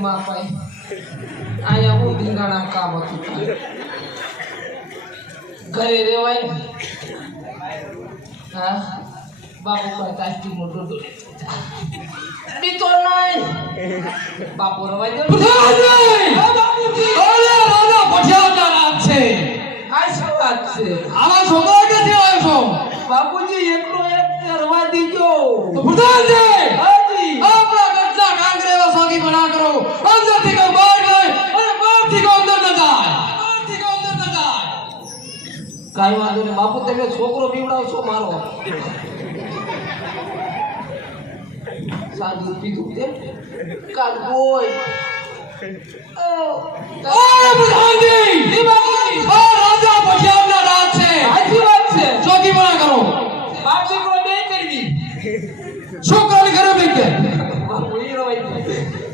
માં પાઈ આયા હું ડીંગાણા કામ હતું ઘરે રેવાય હા બાપુ પર કાસ્ટી મોટો દીતો નહીં બાપુ રવાય દો બાપુજી ઓલે રોનો પઠિયાવતા રાત છે આ શું વાત છે આવા છોકરા ક્યાંથી આવ્યો છો બાપુજી એકલો એક કરવા દીજો તો પ્રધાનજી હાજી આપણા ગટલા કાંગરેવા સોગી બના કરો અંદરથી કો બહાર જાય અને બહારથી કો અંદર ન જાય બહારથી કો અંદર ન જાય કાઈ વાંધો નહીં બાપુ તમે છોકરો બીવડાવ છો મારો સાદું પીધું છે કાલ બોય પ્રધાનજી જી બાપુજી આ રાજા પઠિયાવના રાત છે સાચી વાત છે ચોકી બના કરો બાપ દીકરો બે કરવી છોકરાને ઘરે બેઠ કે બાપુ હીરો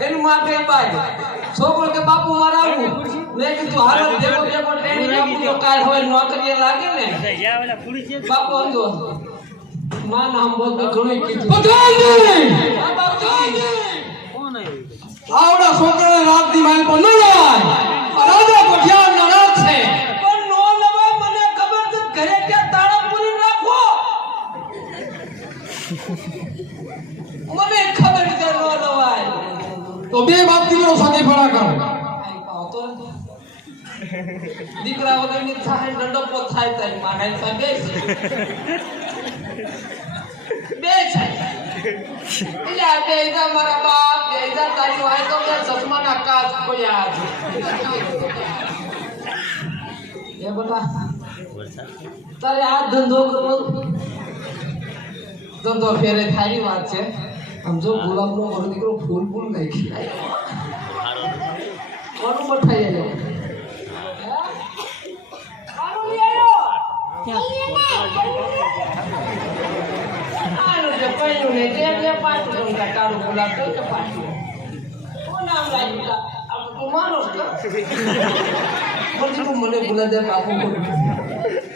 એનું માથે બાય છોકરો કે બાપુ મારા આવું મેં કીધું હાલત દેખો દેખો ટ્રેનિંગ આપું તો કાલ હવે નોકરીએ લાગે ને બાપુ અંજો માં નામ બોલ ઘણું કીધું પ્રધાનજી આ બાપુજી કોણ આવ્યું આવડા છોકરાને રાત દી માલ પર ન લવાય રાજા પઠિયાવના રાત છે પણ નો લવાય મને ખબર છે ઘરે ક્યાં તાળા પૂરી રાખો મને ખબર છે નો લવાય તો બે બાપ દીકરો સાથે ફળા કરો તો દીકરા વગરની થાય દંડો થાય તારી માનાઈ સાગે બે છે એટલે આ બે જા મારા બાપ બે જા તારી વાય તો કે ચશ્માના કાચ ખોયા એ બટા તારે આ ધંધો કરવો ધંધો ફેરે થારી વાત છે આમ જો ગુલાબનો મારો દીકરો ફૂલ ફૂલ નાખી કોનું મઠાઈ આવ્યો ને જે પાછું કાળું ગુલાબ તો કે પાછું ઓ નામ લાગ્યું આપ તો માનો છો મને ગુલાબ દે બાપુ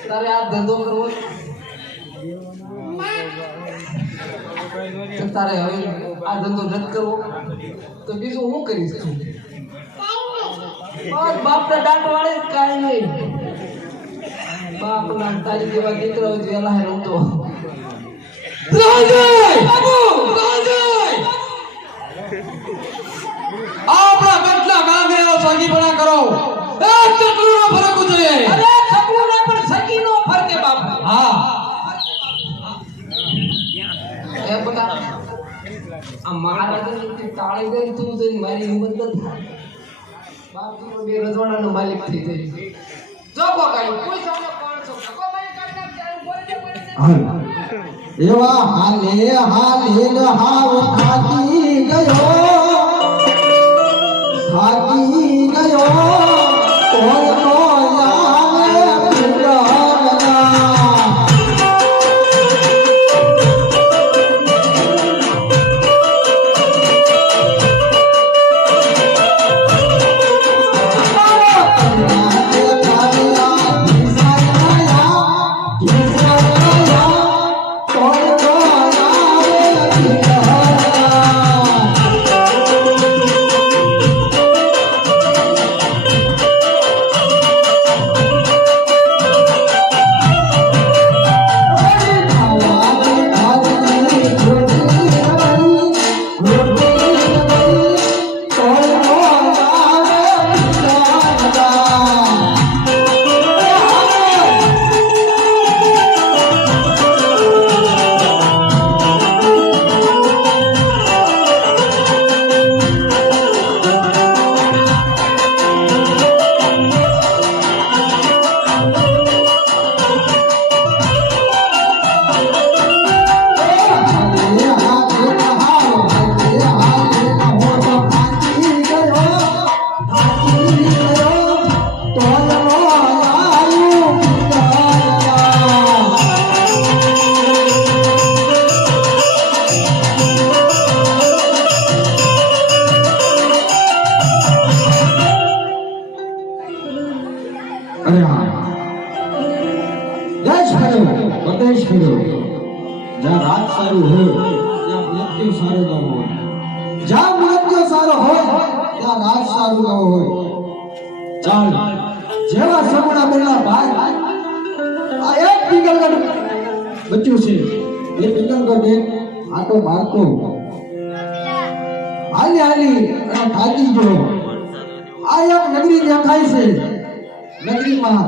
તારે આ ધંધો કરવો તારે હવે આ ધંધો રદ કરવો તો બીજું હું કરીશ બાપ ના દાંત વાળે કાંઈ નહીં બાપ ના તારી જેવા દીકરાઓ વેલા રમતો આપણા ગટલા કાંગરેવા સોગી બના કરો એક ચકલું નો ફરક જોઈએ અરે ચકલું ના પણ સકી નો ફરકે બાપ હા એ બતા આ મહારાજની તાળી દે તું જઈ મારી હિંમત ન થાય બાપ તું બે રજવાડાનો માલિક થઈ જાય જો કો કાઈ કોઈ સામે કોણ છો કો ભાઈ કાઢના ત્યારે બોલે એવા હાલે હાલે હાવ થાકી ગયો કોઈ નો આવે પ્રદેશ ફેરો જ્યાં રાત સારું હોય ત્યાં મૃત્યુ સારું ન હોય, જ્યાં મૃત્યુ સારો હોય ત્યાં રાજ સારું ન હોય. ચાલ જેવા સગુણા બેના ભાઈ આ એક પિંગલગઢ બચ્યું છે એ પિંગલગઢ એક આટો મારતો હાલી હાલી અને થાકી ગયો. આ એક નગરી દેખાય છે. નગરીમાં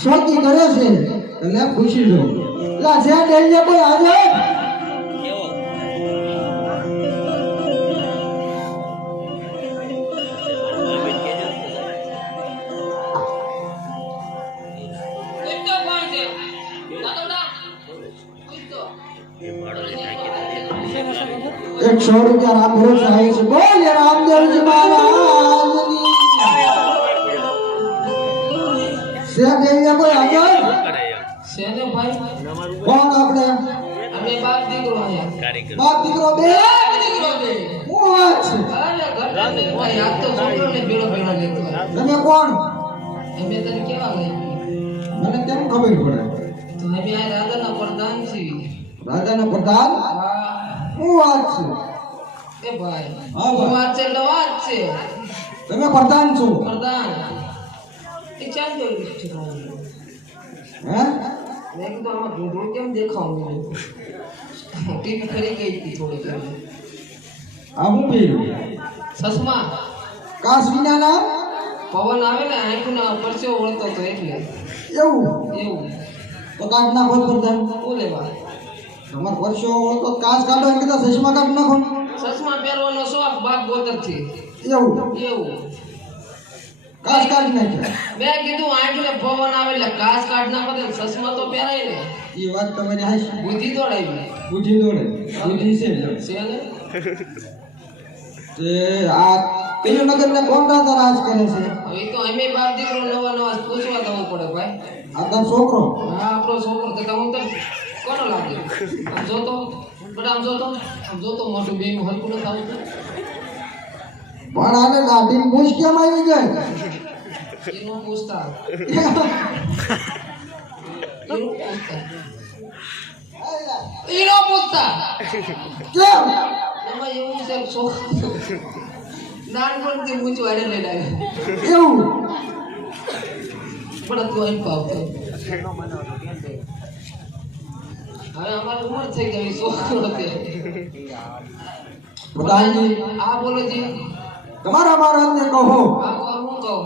શોકી કરે છે એટલે પૂછી લો લા છે ડેલીએ કોઈ આજે एक 100 रुपया राम भरोसा है से बोल ये रामदेव जी महाराज से देविया कोई आगे સેને ભાઈ कौन आपने અમે બાપ દીકરો આયા बाप दिकरो बे દીકરો દે હું વાત છે અરે ઘર ભાઈ આ તો છોકરોને ભેળો ભેળો લેતો તમે કોણ અમે તને કેવા ગઈ મને કેમ ખબર પડે તો અમે આ રાજાના પ્રધાન છીએ રાજાના પ્રધાન હા હું વાત છે એ ભાઈ હા ભાઈ. વાત છે એટલે વાત છે તમે પ્રધાન છો પ્રધાન એ ચાલ ગયું છે હે મેં કીધું આમાં ઢૂંઢું કેમ દેખાવું ટીવી ખરી ગઈ હતી થોડી ઘણી આ હું પી સસમા કાશ વિનાના પવન આવે ને આંખના પરસેવો વળતો તો એટલે એવું એવું તો કાઢ નાખો પ્રધાન બોલે બા તમાર વર્ષો તો કાશ કાઢો એમ કીધા ચશ્મા કાઢ નાખો સસમા પહેરવાનો શોખ બાપ ગોતર છે એવું એવું કાશ કાઢ નાખે મેં કીધું આંખને પવન આવે એટલે કાચ કાઢ નાખો તો સસમા તો પહેરાય ને એ વાત તમારી હાશ બુદ્ધિ દોડાવી બુદ્ધિ દોડે બુદ્ધિ છે છે ને તે આ કયું નગર ને કોણ રાજા રાજ કરે છે હવે તો અમે બાપ દીકરો નવા નવા પૂછવા જવું પડે ભાઈ આ તાર છોકરો હા આપણો છોકરો તો હું તો કોનો લાગે આમ જોતો બટ આમ જોતો મોટું બેન હલકું ન થાવું પણ આને દાઢી મૂછ કેમ આવી ગઈ એનું પૂછતા એનો પૂછતા કેમ એમાં એવું છે છોકરો નાનપણથી મૂછ વાળે લઈને આવ્યો એવું પણ તું અહીં પાવતો હવે અમારી ઉંમર થઈ ગઈ છોકરો પ્રધાનજી આ બોલો જી તમારા મહારાજને કહો આ હું કહું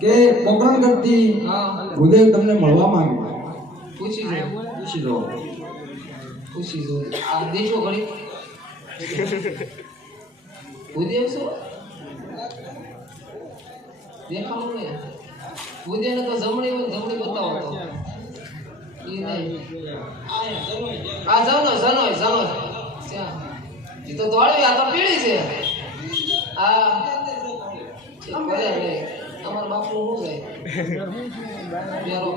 કે પોકરણગઢથી હા ભૂદેવ તમને મળવા માંગે પૂછી જો પૂછી દો પૂછી જો આ દેશો ઘડી ઉદય શું દેખાવું ને ઉદયને તો જમણી હોય જમણી બતાવો તો ઈ નહીં આ જનો ત્યાં એ તો દોડી આ તો પીળી છે આ ભલે નહીં તમારા બાપનું શું જાય બેરો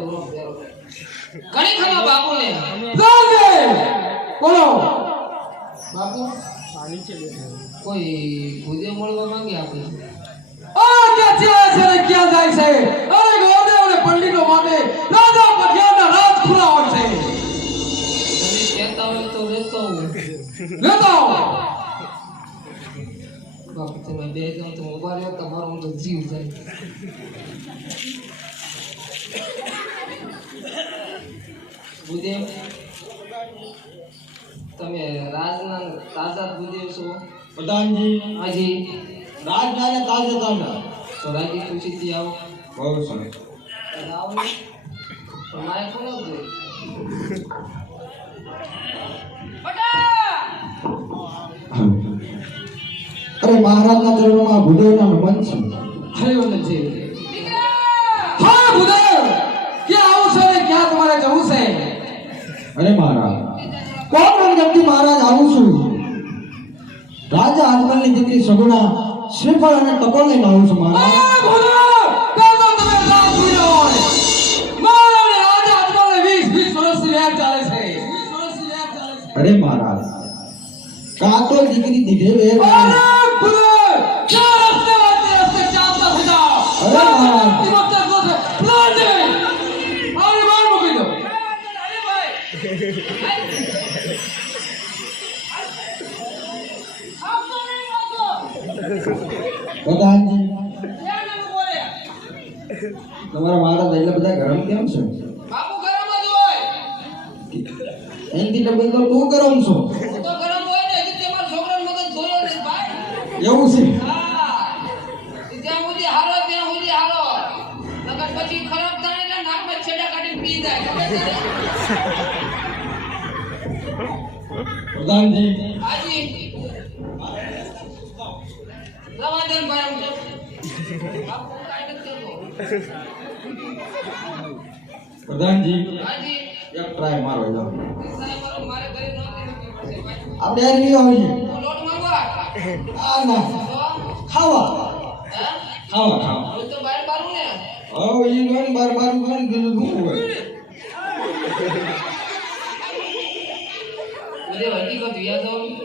ઘણી ખબર બાપુને બોલો બાપુ કોઈ ભૂદેવ મળવા માંગે આપણે આ ક્યાં છે ને ક્યાં જાય છે અરે ગોદેવ અને પંડિતો માટે રાજા પઠિયાના રાજ ખુલ્લા હોય છે તમે કહેતા હોય તો લેતો હું લેતા આવો. બાપુ તમે બે જાઓ તમે ઉભા રહ્યો તમારો હું તો જીવ જાય ભૂદેવ તમે રાજના તાજા ભૂદેવ છો પ્રધાનજી હાજી રાજના ને તાજે તાજા તો રાજી ખુશીથી આવો બહુ સરસ આવો ને પણ મારે કોનો જોઈએ અરે મહારાજના ચરણોમાં ભૂદેવના નમન છે હરિવંદન છે હા ભૂદેવ ક્યાં આવું છે ને ક્યાં તમારે જવું છે અરે મહારાજ પોકરણગઢથી મહારાજ આવું છું રાજા આજમલની દીકરી સગુણા શ્રીફળ અને ટકોર લઈને આવું છું મહારાજ આ ભૂદેવ કાં તો તમે રાજ પીરો હોય મારા અને રાજા અજમલને 20 વર્ષથી વેર ચાલે છે 20 વર્ષથી વેર ચાલે છે અરે મહારાજ કાતો દીકરી દીધે વે અરે ભૂદેવ ક્યાં રસ્તે ચાલતા થઈ જાઓ અરે મહારાજ દિવસ તો છે પ્લાન્ડે આને માર મૂકી દો પ્રધાનજી ક્યાં નામ બોલે તમારા મહારાજ એટલે બધા ગરમ કેમ છે બાપુ ગરમ જ હોય એનથી ડબલ તો તું ગરમ છો હું તો ગરમ હોય ને હજી તમારા છોકરાનો મગજ જોયો નહીં ભાઈ એવું છે હા જ્યાં સુધી હારો ત્યાં સુધી હારો નકર પછી ખરાબ થાય એટલે નાકમાં છેડા કાઢીને પી જાય ખબર છે પ્રધાનજી હાજી રવાજન ભાઈ હું બાપુ કાઈ નથી કરતો પ્રધાનજી હાજી એક ટ્રાય મારો જાવ સાહેબ મારો મારે ઘરે નોકરી કરવી પડશે ભાઈ આપણે યાર નહીં આવીએ હું લોટ માંગવા આ ના તો ખાવા હે ખાવા હું તો બહાર બારું ને હવે ઈ ગણ બાર ગણ બીજું શું હોય બધે હકીકત યાદ હોય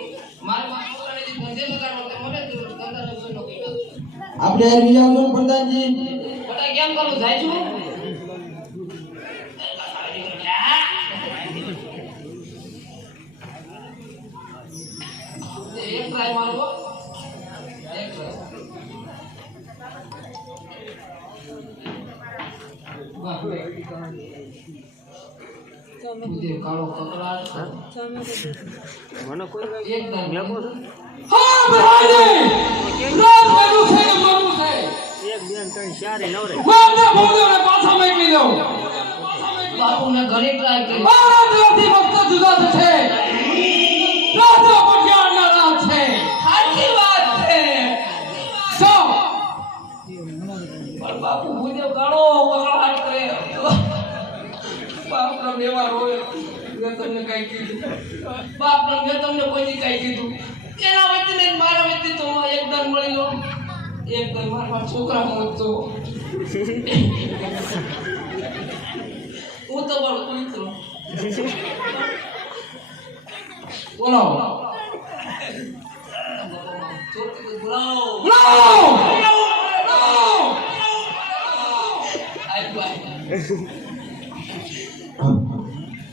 મારા છોકરાને જે ધંધે લગાડવો તો મને ધંધા રસ્તો નો કીધો આપણે યાર નહીં આવજો પ્રધાનજી બટા કેમ કરું જાય છું એક ટ્રાય મારવો એક ટ્રાય વાહ મુજે કાળો કકડાટ એકદમ હા બહાને રાત મેનું છે કે મનું છે મારને ભોગવને પાછા મેકી દો બાપુને ઘરે ટ્રાય કરી મારા દિલથી વખત જુદા થશે રાજા પટિયાળના રાજ છે સાચી વાત છે જો પણ બાપુ મુજે કાળો કકડાટ કરે બાપનો વ્યવહાર હોય મેં તમને કઈ કીધું બાપનો મેં તમને કોઈ કઈ કીધું એના વચ્ચે ને મારા વચ્ચે તો એકદમ મળી લો એકદમ મારા છોકરા મોટો હું તો બળ મિત્રો બોલો છોકરી બોલાવો લાવો આઈ બાય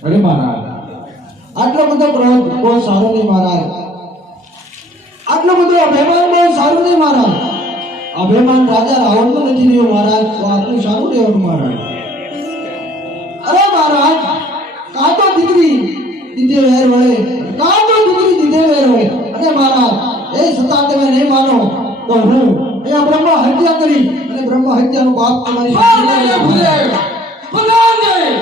અરે મહારાજ આટલો બધો ક્રોધ બહુ સારો નહીં મહારાજ આટલો બધો અભિમાન બહુ સારું નહીં મહારાજ અભિમાન રાજા રાવણનું નથી રહ્યો મહારાજ તો આટલું સારું રહેવાનું મહારાજ અરે મહારાજ કાં તો દીકરી દીધે વેર વળે કાં તો દીકરી દીધે વેર વળે અરે મહારાજ એ છતાં તમે નહીં માનો તો હું અહીંયા બ્રહ્મ હત્યા કરી અને બ્રહ્મ હત્યાનું પાપ તમારી પ્રધાનજી